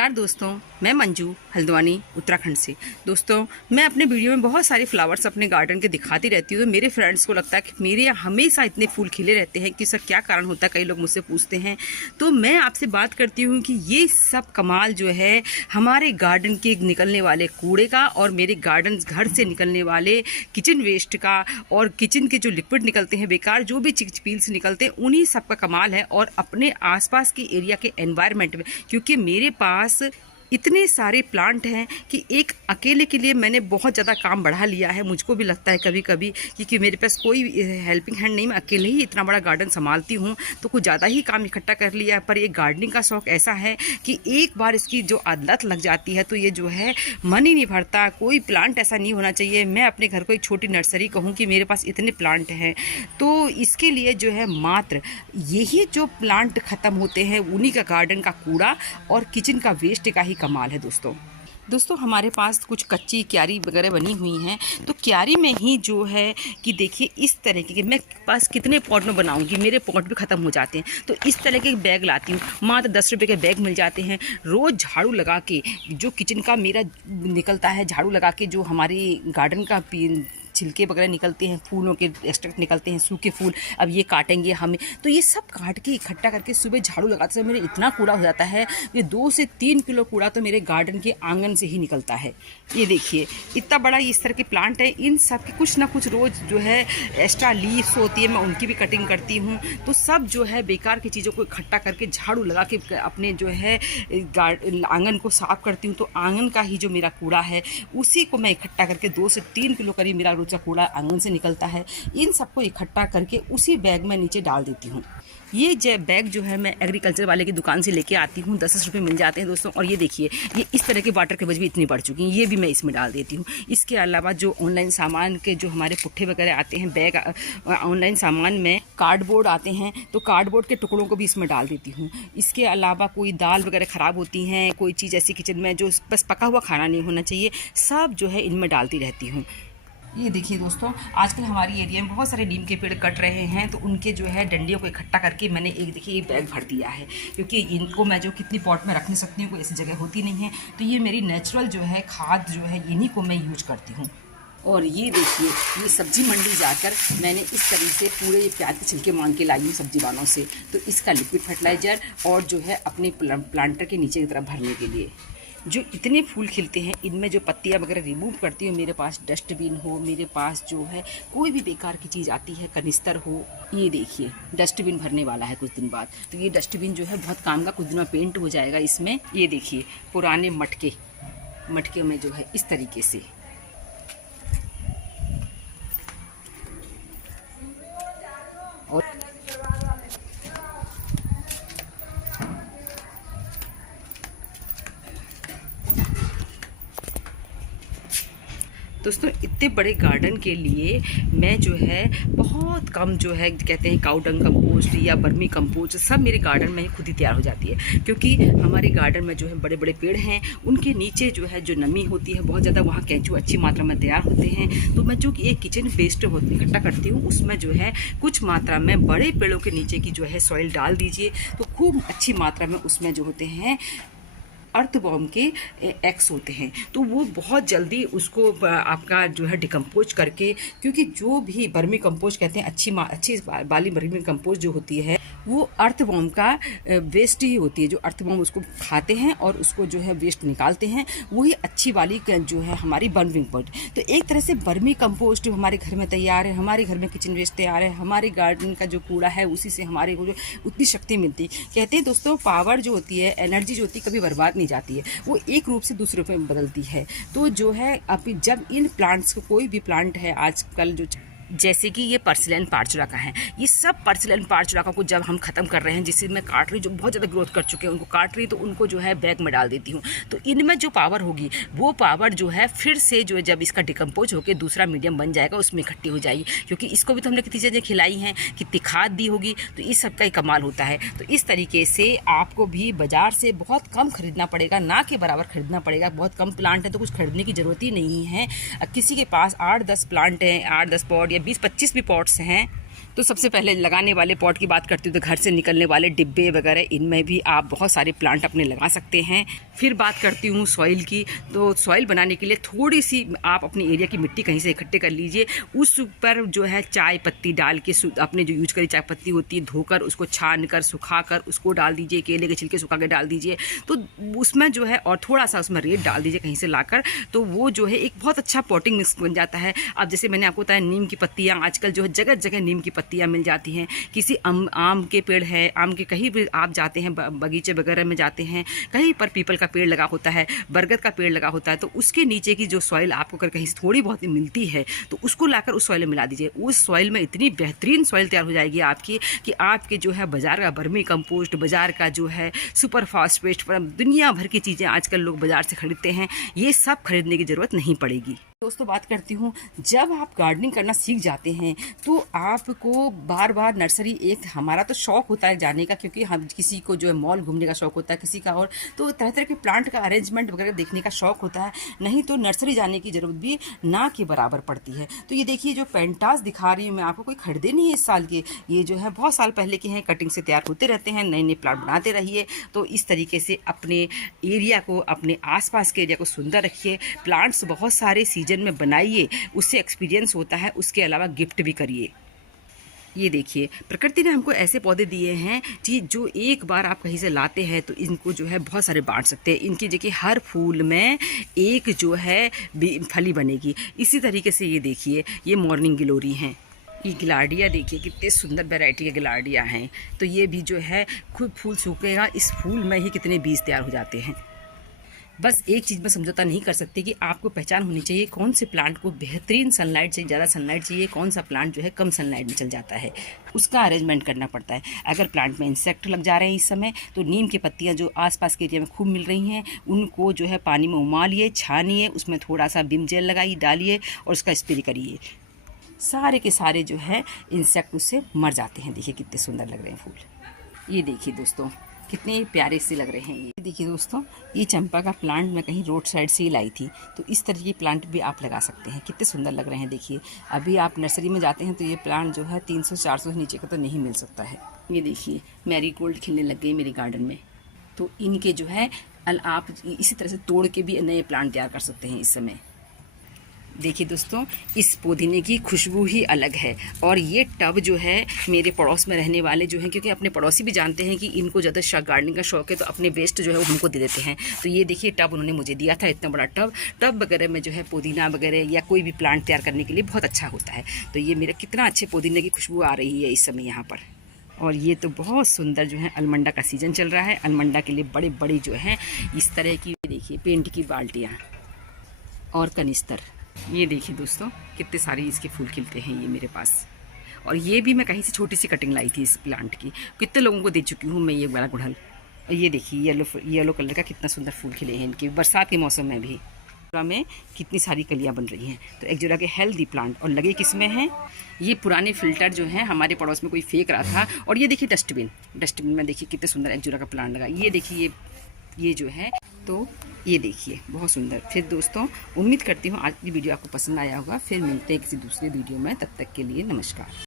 नमस्कार दोस्तों, मैं मंजू हल्द्वानी उत्तराखंड से। दोस्तों, मैं अपने वीडियो में बहुत सारे फ्लावर्स अपने गार्डन के दिखाती रहती हूँ। तो मेरे फ्रेंड्स को लगता है कि मेरे यहाँ हमेशा इतने फूल खिले रहते हैं कि सर क्या कारण होता है, कई लोग मुझसे पूछते हैं। तो मैं आपसे बात करती हूँ कि ये सब कमाल जो है हमारे गार्डन के निकलने वाले कूड़े का और मेरे गार्डन घर से निकलने वाले किचन वेस्ट का और किचन के जो लिक्विड निकलते हैं बेकार, जो भी चिकपील्स निकलते हैं, उन्हीं सब का कमाल है। और अपने आसपास की एरिया के एनवायरनमेंट में, क्योंकि मेरे पास इतने सारे प्लांट हैं कि एक अकेले के लिए मैंने बहुत ज़्यादा काम बढ़ा लिया है। मुझको भी लगता है कभी कभी क्योंकि मेरे पास कोई हेल्पिंग हैंड नहीं, मैं अकेले ही इतना बड़ा गार्डन संभालती हूँ, तो कुछ ज़्यादा ही काम इकट्ठा कर लिया है। पर ये गार्डनिंग का शौक़ ऐसा है कि एक बार इसकी जो आदत लग जाती है तो ये जो है मन ही नहीं भरता। कोई प्लांट ऐसा नहीं होना चाहिए। मैं अपने घर को एक छोटी नर्सरी कहूँ कि मेरे पास इतने प्लांट हैं, तो इसके लिए जो है मात्र यही जो प्लांट ख़त्म होते हैं उन्हीं का गार्डन का कूड़ा और किचन का वेस्ट का ही कमाल है। दोस्तों हमारे पास कुछ कच्ची क्यारी वगैरह बनी हुई हैं, तो क्यारी में ही जो है कि देखिए इस तरह के मैं पास कितने पॉट में बनाऊंगी, मेरे पॉट भी ख़त्म हो जाते हैं। तो इस तरह के बैग लाती हूँ, मात्र 10 रुपये के बैग मिल जाते हैं। रोज़ झाड़ू लगा के जो किचन का मेरा निकलता है, झाड़ू लगा के जो हमारी गार्डन का छिलके वगैरह निकलते हैं, फूलों के एक्सट्रैक्ट निकलते हैं, सूखे फूल, अब ये काटेंगे हमें, तो ये सब काट के इकट्ठा करके सुबह झाड़ू लगाते समय मेरे इतना कूड़ा हो जाता है। ये 2 से 3 किलो कूड़ा तो मेरे गार्डन के आंगन से ही निकलता है। ये देखिए इतना बड़ा इस तरह के प्लांट है, इन सब की कुछ ना कुछ रोज़ जो है एक्स्ट्रा लीव्स होती है, मैं उनकी भी कटिंग करती हूँ। तो सब जो है बेकार की चीज़ों को इकट्ठा करके झाड़ू लगा के अपने जो है आंगन को साफ़ करती हूँ। तो आंगन का ही जो मेरा कूड़ा है उसी को मैं इकट्ठा करके 2 से 3 किलो करीब मेरा रोज का कूड़ा आंगन से निकलता है। इन सबको इकट्ठा करके उसी बैग में नीचे डाल देती हूँ। ये बैग जो है मैं एग्रीकल्चर वाले की दुकान से लेके आती हूँ, 10 रुपये मिल जाते हैं दोस्तों। और ये देखिए ये इस तरह के वाटर केबल भी इतनी बढ़ चुकी हैं, ये भी मैं इसमें डाल देती हूँ। इसके अलावा जो ऑनलाइन सामान के जो हमारे पुट्ठे वगैरह आते हैं, बैग ऑनलाइन सामान में कार्डबोर्ड आते हैं, तो कार्डबोर्ड के टुकड़ों को भी इसमें डाल देती हूँ। इसके अलावा कोई दाल वगैरह ख़राब होती हैं, कोई चीज़ ऐसी किचन में जो बस पका हुआ खाना नहीं होना चाहिए, सब जो है इनमें डालती रहती हूँ। ये देखिए दोस्तों, आजकल हमारी एरिया में बहुत सारे नीम के पेड़ कट रहे हैं, तो उनके जो है डंडियों को इकट्ठा करके मैंने एक देखिए ये बैग भर दिया है, क्योंकि इनको मैं जो कितनी पॉट में रख नहीं सकती हूँ, कोई ऐसी जगह होती नहीं है। तो ये मेरी नेचुरल जो है खाद जो है इन्हीं को मैं यूज करती हूँ। और ये देखिए ये सब्जी मंडी जाकर मैंने इस तरीके से पूरे प्याज के छिलके मांग के लाई हूँ सब्जी वालों से, तो इसका लिक्विड फर्टिलाइज़र और जो है अपने प्लांटर के नीचे की तरफ भरने के लिए जो इतने फूल खिलते हैं, इनमें जो पत्तियाँ वगैरह रिमूव करती हूँ। मेरे पास डस्टबिन हो, मेरे पास जो है कोई भी बेकार की चीज़ आती है, कनिस्तर हो, ये देखिए डस्टबिन भरने वाला है कुछ दिन बाद, तो ये डस्टबिन जो है बहुत काम का, कुछ दिन में पेंट हो जाएगा इसमें। ये देखिए पुराने मटके में जो है इस तरीके से और दोस्तों इतने बड़े गार्डन के लिए मैं जो है बहुत कम जो है कहते हैं काउडंग कंपोस्ट या बर्मी कंपोस्ट सब मेरे गार्डन में खुद ही तैयार हो जाती है, क्योंकि हमारे गार्डन में जो है बड़े बड़े पेड़ हैं, उनके नीचे जो है जो नमी होती है बहुत ज़्यादा, वहाँ केंचुए अच्छी मात्रा में तैयार होते हैं। तो मैं जो कि एक किचन वेस्ट इकट्ठा करती हूँ, उसमें जो है कुछ मात्रा में बड़े पेड़ों के नीचे की जो है सॉइल डाल दीजिए, तो खूब अच्छी मात्रा में उसमें जो होते हैं अर्थवॉर्म के एक्स होते हैं, तो वो बहुत जल्दी उसको आपका जो है डिकम्पोज करके, क्योंकि जो भी बर्मी कंपोस्ट कहते हैं अच्छी वाली बर्मी कंपोस्ट जो होती है वो अर्थवॉर्म का वेस्ट ही होती है। जो अर्थवॉर्म उसको खाते हैं और उसको जो है वेस्ट निकालते हैं, वही अच्छी वाली जो है हमारी बर्मी कंपोस्ट। तो एक तरह से बर्मी कंपोस्ट हमारे घर में तैयार है, हमारे घर में किचन वेस्ट तैयार है, हमारे गार्डन का जो कूड़ा है उसी से हमारे को जो उतनी शक्ति मिलती है। कहते हैं दोस्तों पावर जो होती है, एनर्जी जो होती है, कभी बर्बाद नहीं जाती है, वो एक रूप से दूसरे रूप में बदलती है। तो जो है अभी जब इन प्लांट्स को, कोई भी प्लांट है आजकल जो जैसे कि ये पर्सिलेन पारचुराका है, ये सब पर्सिलेन पारचुराका को जब हम ख़त्म कर रहे हैं, जिससे मैं काट रही, जो बहुत ज़्यादा ग्रोथ कर चुके हैं उनको काट रही, तो उनको जो है बैग में डाल देती हूँ। तो इनमें जो पावर होगी वो पावर जो है फिर से जो है जब इसका डिकम्पोज होकर दूसरा मीडियम बन जाएगा उसमें इकट्ठी हो जाएगी, क्योंकि इसको भी तो हमने कितनी चीज़ें खिलाई हैं, कितनी खाद दी होगी, तो इस सब का ही कमाल होता है। तो इस तरीके से आपको भी बाज़ार से बहुत कम खरीदना पड़ेगा, ना के बराबर खरीदना पड़ेगा। बहुत कम प्लांट है तो कुछ खरीदने की ज़रूरत ही नहीं है। किसी के पास 8-10 प्लांट हैं, 8-10 पॉट या 20-25 भी पॉट्स हैं, तो सबसे पहले लगाने वाले पॉट की बात करती हूँ तो घर से निकलने वाले डिब्बे वगैरह इनमें भी आप बहुत सारे प्लांट अपने लगा सकते हैं। फिर बात करती हूँ सॉइल की, तो सॉइल बनाने के लिए थोड़ी सी आप अपने एरिया की मिट्टी कहीं से इकट्ठे कर लीजिए, उस पर जो है चाय पत्ती डाल के, अपने जो यूज करी चाय पत्ती होती है धोकर उसको छान कर सुखा कर उसको डाल दीजिए, केले के छिलके सुखा के डाल दीजिए, तो उसमें जो है और थोड़ा सा उसमें रेत डाल दीजिए कहीं से लाकर, तो वो जो है एक बहुत अच्छा पॉटिंग मिक्स बन जाता है। अब जैसे मैंने आपको बताया नीम की पत्तियाँ, आजकल जो है जगह जगह नीम की पत्तियाँ मिल जाती हैं, किसी आम के पेड़ है, आम के कहीं भी आप जाते हैं बगीचे वगैरह में जाते हैं, कहीं पर पीपल का पेड़ लगा होता है, बरगद का पेड़ लगा होता है, तो उसके नीचे की जो सॉइल आपको अगर कहीं थोड़ी बहुत मिलती है तो उसको लाकर उस सॉइल में मिला दीजिए। उस सॉइल में इतनी बेहतरीन सॉइल तैयार हो जाएगी आपकी कि आपके जो है बाजार का वर्मी कंपोस्ट, बाजार का जो है सुपर फास्फेट, दुनिया भर की चीज़ें आजकल लोग बाजार से खरीदते हैं, ये सब खरीदने की ज़रूरत नहीं पड़ेगी। दोस्तों बात करती हूँ, जब आप गार्डनिंग करना सीख जाते हैं तो आपको बार बार नर्सरी, एक हमारा तो शौक़ होता है जाने का, क्योंकि हम किसी को जो है मॉल घूमने का शौक़ होता है, किसी का और तो तरह तरह के प्लांट का अरेंजमेंट वगैरह देखने का शौक़ होता है, नहीं तो नर्सरी जाने की ज़रूरत भी ना के बराबर पड़ती है। तो ये देखिए जो पेंटास दिखा रही हूँ मैं आपको, कोई खरीदे नहीं है इस साल के, ये जो है बहुत साल पहले के हैं, कटिंग से तैयार होते रहते हैं, नए नए प्लांट बनाते रहिए। तो इस तरीके से अपने एरिया को, अपने आसपास के एरिया को सुंदर रखिए, प्लांट्स बहुत सारे में बनाइए, उससे एक्सपीरियंस होता है, उसके अलावा गिफ्ट भी करिए। ये देखिए प्रकृति ने हमको ऐसे पौधे दिए हैं कि जो एक बार आप कहीं से लाते हैं तो इनको जो है बहुत सारे बांट सकते हैं। इनकी देखिए हर फूल में एक जो है फली बनेगी। इसी तरीके से ये देखिए ये मॉर्निंग ग्लोरी हैं, ये गिलार्डिया देखिए कितने सुंदर वैरायटी के गिलार्डिया हैं। तो ये भी जो है खुद फूल सूखेगा, इस फूल में ही कितने बीज तैयार हो जाते हैं। बस एक चीज़ में समझौता नहीं कर सकती कि आपको पहचान होनी चाहिए कौन से प्लांट को बेहतरीन सनलाइट चाहिए, ज़्यादा सनलाइट चाहिए, कौन सा प्लांट जो है कम सनलाइट में चल जाता है, उसका अरेंजमेंट करना पड़ता है। अगर प्लांट में इंसेक्ट लग जा रहे हैं इस समय, तो नीम की पत्तियां जो आसपास के एरिया में खूब मिल रही हैं, उनको जो है पानी में उमालिए, छानिए, उसमें थोड़ा सा विम जेल लगाइए, डालिए और उसका स्प्रे करिए, सारे के सारे जो है इंसेक्ट उससे मर जाते हैं। देखिए कितने सुंदर लग रहे हैं फूल। ये देखिए दोस्तों कितने प्यारे से लग रहे हैं। ये देखिए दोस्तों, ये चंपा का प्लांट मैं कहीं रोड साइड से ही लाई थी, तो इस तरह के प्लांट भी आप लगा सकते हैं, कितने सुंदर लग रहे हैं। देखिए अभी आप नर्सरी में जाते हैं तो ये प्लांट जो है 300-400 से नीचे का तो नहीं मिल सकता है। ये देखिए मैरीगोल्ड खिलने लग गई मेरे गार्डन में, तो इनके जो है आप इसी तरह से तोड़ के भी नए प्लांट तैयार कर सकते हैं इस समय। देखिए दोस्तों, इस पुदीने की खुशबू ही अलग है। और ये टब जो है मेरे पड़ोस में रहने वाले जो हैं, क्योंकि अपने पड़ोसी भी जानते हैं कि इनको ज़्यादा गार्डनिंग का शौक है, तो अपने वेस्ट जो है वो हमको दे देते हैं। तो ये देखिए टब उन्होंने मुझे दिया था, इतना बड़ा टब वगैरह में जो है पुदीना वगैरह या कोई भी प्लांट तैयार करने के लिए बहुत अच्छा होता है। तो ये मेरा कितना अच्छे पुदीने की खुशबू आ रही है इस समय यहाँ पर। और ये तो बहुत सुंदर जो है अलमंडा का सीज़न चल रहा है, अलमंडा के लिए बड़े बड़े जो हैं इस तरह की देखिए पेंट की बाल्टियाँ और कनिस्तर। ये देखिए दोस्तों कितने सारे इसके फूल खिलते हैं ये मेरे पास। और ये भी मैं कहीं से छोटी सी कटिंग लाई थी इस प्लांट की, कितने लोगों को दे चुकी हूँ मैं ये वाला गुड़हल। और ये देखिए येलो कलर का कितना सुंदर फूल खिले हैं इनके, बरसात के मौसम में भी में कितनी सारी कलियां बन रही हैं। तो एक जोड़ा के हेल्दी प्लांट। और लगे किस में हैं, ये पुराने फिल्टर जो हैं हमारे पड़ोस में कोई फेंक रहा था। और ये देखिए डस्टबिन में देखिए कितने सुंदर एक जोड़ा का प्लांट लगा। ये देखिए ये जो है, तो ये देखिए बहुत सुंदर। फिर दोस्तों उम्मीद करती हूँ आज की वीडियो आपको पसंद आया होगा। फिर मिलते हैं किसी दूसरे वीडियो में, तब तक के लिए नमस्कार।